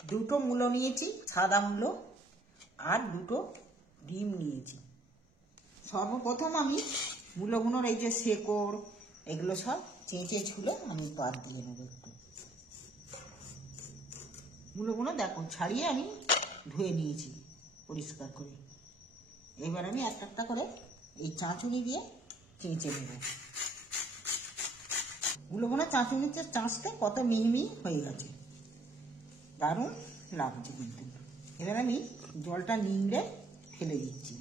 দুটো মূলো নিয়েছি, সাদা মূলো, আর দুটো ডিম নিয়েছি। সর্বপ্রথম আমি মূলোগুলোর এই যে শেকড় এগুলো সব চেঁচে ছুলে আমি বাদ দিয়ে নেবো। একটু মূলোগুলো দেখো ছাড়িয়ে আমি ধুয়ে নিয়েছি পরিষ্কার করে। এবার আমি একটা একটা করে এই চাঁচুনি দিয়ে চেঁচে নেব। মূলোগুলো চাঁচুনিতে চাঁচতে কত মিহিমিহি হয়ে গেছে, দারুণ লাগছে কিন্তু। এবার আমি জলটা নিংড়ে ফেলে দিচ্ছি।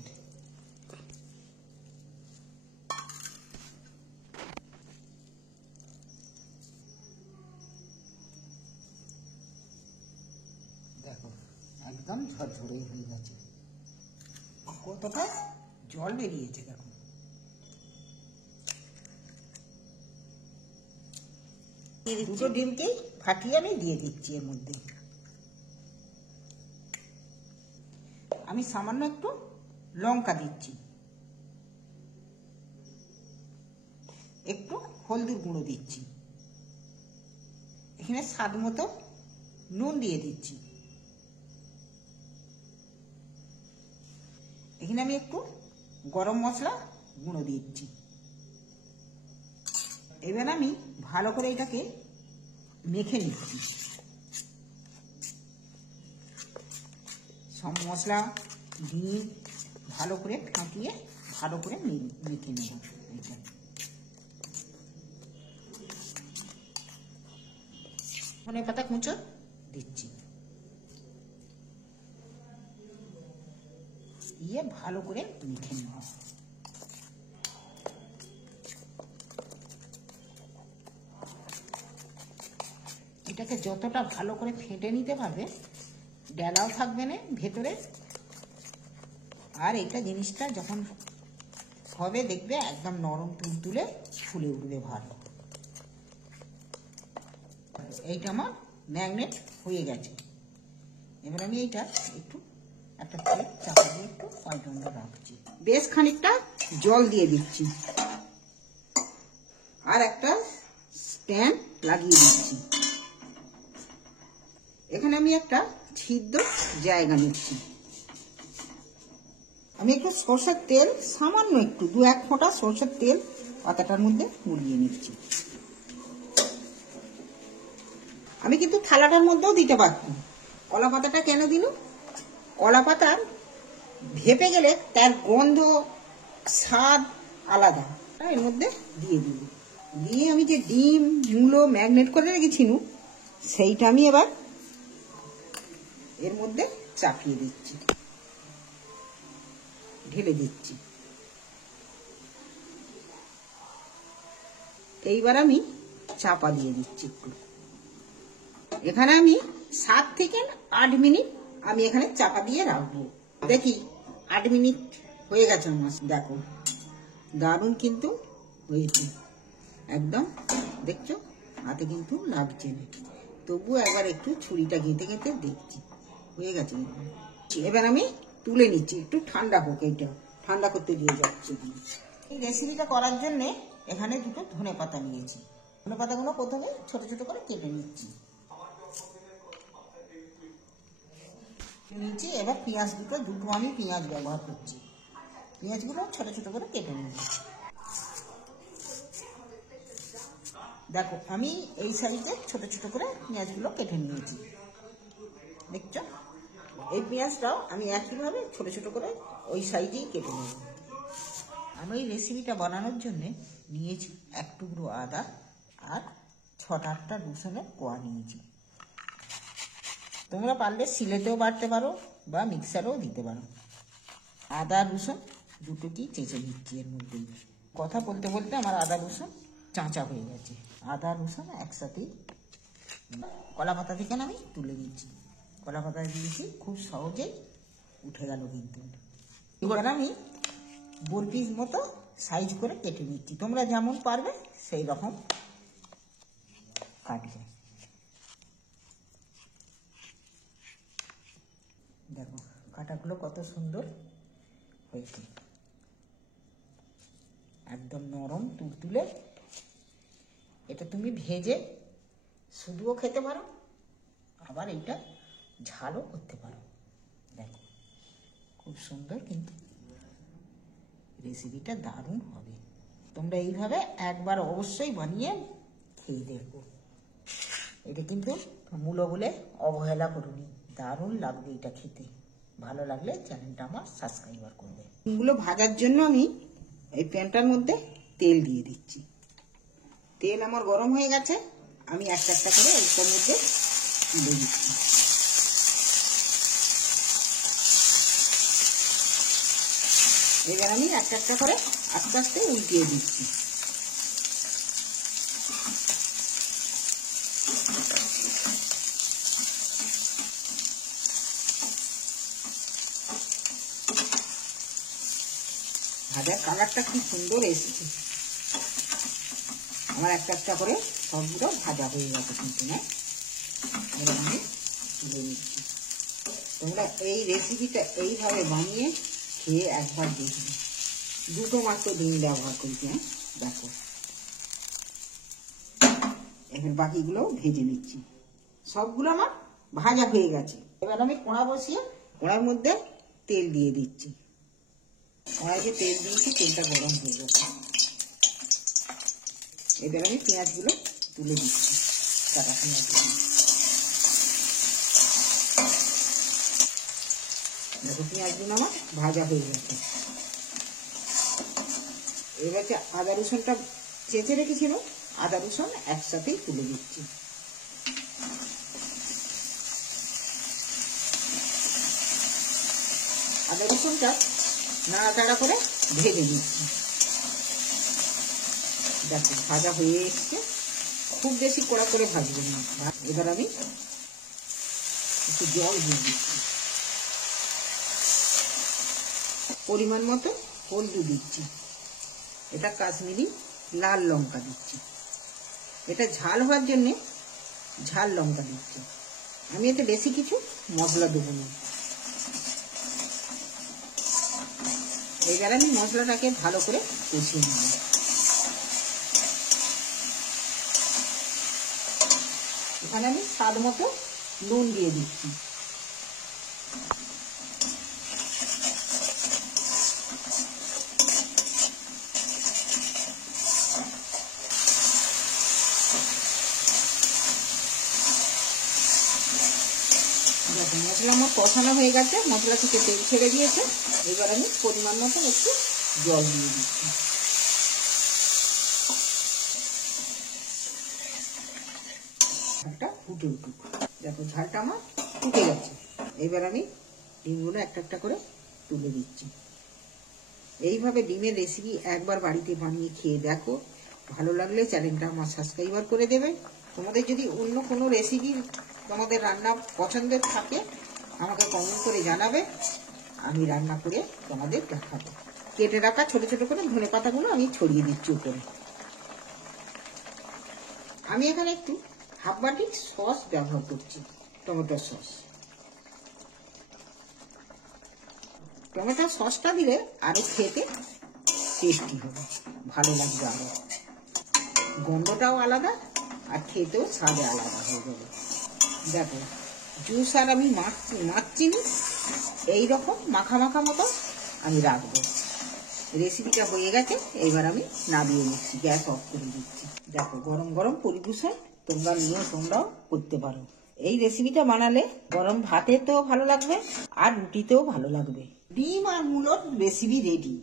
দেখো একদম ঝরঝরে হয়ে গেছে, কতটা জল বেরিয়েছে দেখো। দুটো ডিমকেই ফাটিয়ে আমি দিয়ে দিচ্ছি এর মধ্যে। আমি সামান্য একটু লঙ্কা দিচ্ছি, একটু হলদির গুঁড়ো দিচ্ছি, এখানে স্বাদ মতো নুন দিয়ে দিচ্ছি, এখানে আমি একটু গরম মশলা গুঁড়ো দিচ্ছি। এবার আমি ভালো করে এটাকে মেখে নিচ্ছি। সব মশলা দিয়ে ভালো করে ফাটিয়ে ভালো করে মেখে নেব। ধনে পাতা কুঁচো দিচ্ছি, দিয়ে ভালো করে মেখে নেব। এটাকে যতটা ভালো করে ফেটে নিতে পারবে, ডেলাও থাকবে না ভেতরে, আর এটা জিনিসটা যখন হবে দেখবে একদম নরম তুলতুলে ফুলে উঠবে ভালো। এইটা আমার ম্যাগনেট হয়ে গেছে। এবার আমি এইটা একটু একটা প্লেট চাপা দিয়ে একটু 5 ঘন্টা রাখছি। বেশ খানিকটা জল দিয়ে দিচ্ছি, আর একটা স্ট্যান্ড লাগিয়ে দিচ্ছি। এখানে আমি একটা ছিদ্র জায়গা নিচ্ছি। আমি একটু সরষের তেল, সামান্য একটু 2-1 ফোঁটা সরষের তেল পাতাটার মধ্যে মুড়িয়ে নিচ্ছি। আমি কিন্তু থালাটার মধ্যেও দিতে পারতাম। কলা পাতাটা কেন দিল, কলা পাতা ভেপে গেলে তার গন্ধ স্বাদ আলাদা, এর মধ্যে দিয়ে দিল। দিয়ে আমি যে ডিম মূলো ম্যাগনেট করে রেখেছিলাম সেইটা আমি এবার এর মধ্যে চাপিয়ে দিচ্ছি, ঢেলে দিচ্ছি। এইবার আমি চাপা দিয়ে দিচ্ছি একটু। এখানে আমি 7 থেকে 8 মিনিট আমি এখানে চাপা দিয়ে রাখবো। দেখি 8 মিনিট হয়ে গেছে আমার, দেখো দারুণ কিন্তু হয়েছে একদম। দেখছো হাতে কিন্তু লাগছে না, তবুও একবার একটু ছুরিটা গেঁথে গেঁথে দেখছি হয়ে গেছে। এবার আমি তুলে নিচ্ছি, একটু ঠান্ডা হোক, এইটা ঠান্ডা করতে দিয়ে যাচ্ছি। এই রেসিপিটা করার জন্য এখানে দুটো ধনে পাতা নিয়েছি। ধনে পাতাগুলো প্রথমে ছোট ছোট করে কেটে নিচ্ছি। নিচে এবার পেঁয়াজ দুটো আমি পেঁয়াজ ব্যবহার করছি। পেঁয়াজগুলো ছোট ছোট করে কেটে নিচ্ছি। দেখো আমি এই সাইজে ছোট ছোট করে পেঁয়াজগুলো কেটে নিয়েছি, দেখছো। এই পেঁয়াজটাও আমি একইভাবে ছোট ছোট করে ওই সাইজেই কেটে নেব। আমি এই রেসিপিটা বানানোর জন্য নিয়েছি 1 টুকরো আদা আর 6-8টা রসুনের কোয়া নিয়েছি। তোমরা পারলে শিলেতেও বাটতে পারো বা মিক্সারেও দিতে পারো। আদা রসুন দুটোকেই চেঁচে দিচ্ছি এর মধ্যেই। কথা বলতে বলতে আমার আদা রসুন চাঁচা হয়ে গেছে। আদা রসুন একসাথেই কলা পাতা থেকে আমি তুলে দিচ্ছি। কলা পাতা দিয়েছি, খুব সহজেই উঠে গেল কিন্তু। এবার আমি বরফির মতো সাইজ করে কেটে নিচ্ছি। তোমরা যেমন পারবে সেই রকম কাটবে। দেখো কাটাগুলো কত সুন্দর হয়েছে, একদম নরম তুলতুলে। এটা তুমি ভেজে শুধুও খেতে পারো, আবার এইটা ঝালও করতে পারো। দেখো খুব সুন্দর, কিন্তু রেসিপিটা দারুণ হবে। তোমরা এইভাবে একবার অবশ্যই বানিয়ে খেয়ে দেখো। এটা কিন্তু মূলো বলে অবহেলা করুনি, দারুণ লাগবে এটা খেতে। ভালো লাগলে চ্যানেলটা আমার সাবস্ক্রাইবার করবে। ডিমগুলো ভাজার জন্য আমি এই প্যানটার মধ্যে তেল দিয়ে দিচ্ছি। তেল আমার গরম হয়ে গেছে, আমি একটা একটা করে এটার মধ্যে তুলে দিচ্ছি। এবার আমি একটা একটা করে আস্তে আস্তে উল্টিয়ে দিচ্ছি। ভাজার কালারটা খুব সুন্দর এসেছে। আমার একটা একটা করে সবগুলো ভাজা হয়ে গেছে কিন্তু না। এবার আমি তুলে নিচ্ছি। তোমরা এই রেসিপিটা এইভাবে বানিয়ে খেয়ে একবার দেখবে। দুটো মাত্র ডিম ব্যবহার করেছি। হ্যাঁ দেখো, এখন বাকিগুলো ভেজে নিচ্ছি। সবগুলো আমার ভাজা হয়ে গেছে। এবার আমি কড়া বসিয়ে কড়ার মধ্যে তেল দিয়ে দিচ্ছি। কড়াইতে তেল দিয়েছি, তেলটা গরম হয়ে গেছে। এবার আমি পেঁয়াজগুলো তুলে দিচ্ছি, কাটা পেঁয়াজগুলো। দেখো পেঁয়াজগুলো আমার ভাজা হয়ে গেছে। এবার যে আদা রসুনটা চেঁচে রেখেছিল, আদা রসুন একসাথেই তুলে দিচ্ছি। আদা রসুনটা নাড়াচাড়া করে ভেজে নিচ্ছি। দেখো ভাজা হয়ে এসছে, খুব বেশি কড়া করে ভাজবো না। এবার আমি একটু জল দিয়ে দিচ্ছি, পরিমাণ মতো হলদি দিচ্ছি। এটা কাশ্মীরি লাল লঙ্কা দিচ্ছি। এটা ঝাল হওয়ার জন্যে ঝাল লঙ্কা দিচ্ছি। আমি এতে বেশি কিছু মশলা দেবো না। এবার আমি মশলাটাকে ভালো করে কষিয়ে নেব। এখানে আমি স্বাদ মতো নুন দিয়ে দিচ্ছি। দেখো মশলা আমার কষানো হয়ে গেছে, মশলা থেকে তেল ছেড়ে দিয়েছে। এবার আমি পরিমাণ মতো একটু জল দিয়ে দিচ্ছি। ঝালটা ফুটে উঠুক। দেখো ঝালটা আমার ফুটে গেছে। এবার আমি ডিমগুলো একটা একটা করে তুলে দিচ্ছি। এইভাবে ডিমের রেসিপি একবার বাড়িতে বানিয়ে খেয়ে দেখো। ভালো লাগলে চ্যানেলটা আমার সাবস্ক্রাইবার করে দেবে। তোমাদের যদি অন্য কোনো রেসিপি তোমাদের রান্না পছন্দের থাকে আমাকে কমেন্ট করে জানাবে, আমি রান্না করে তোমাদের দেখাবো। কেটে রাখা ছোট ছোট করে ধনে পাতাগুলো আমি ছড়িয়ে দিচ্ছি উপরে। আমি এখানে একটু হাফ বাটি সস ব্যবহার করছি, টমেটো সস। টমেটো সসটা দিলে আরো খেতে টেস্টি হবে, ভালো লাগবে। আরো গন্ধটাও আলাদা আর খেতেও স্বাদে আলাদা হয়ে যাবে। দেখো জুস আর আমি মাখছি নি, এইরকম মাখা মাখা মতো আমি রাখবো। রেসিপিটা হয়ে গেছে, এবার আমি নামিয়ে নিচ্ছি, গ্যাস অফ করে দিচ্ছি। দেখো গরম গরম পরিবেশন তোমরা নিয়ে তোমরাও করতে পারো। এই রেসিপিটা বানালে গরম ভাতেতেও ভালো লাগবে আর রুটিতেও ভালো লাগবে। ডিম আর মূলোর রেসিপি রেডি।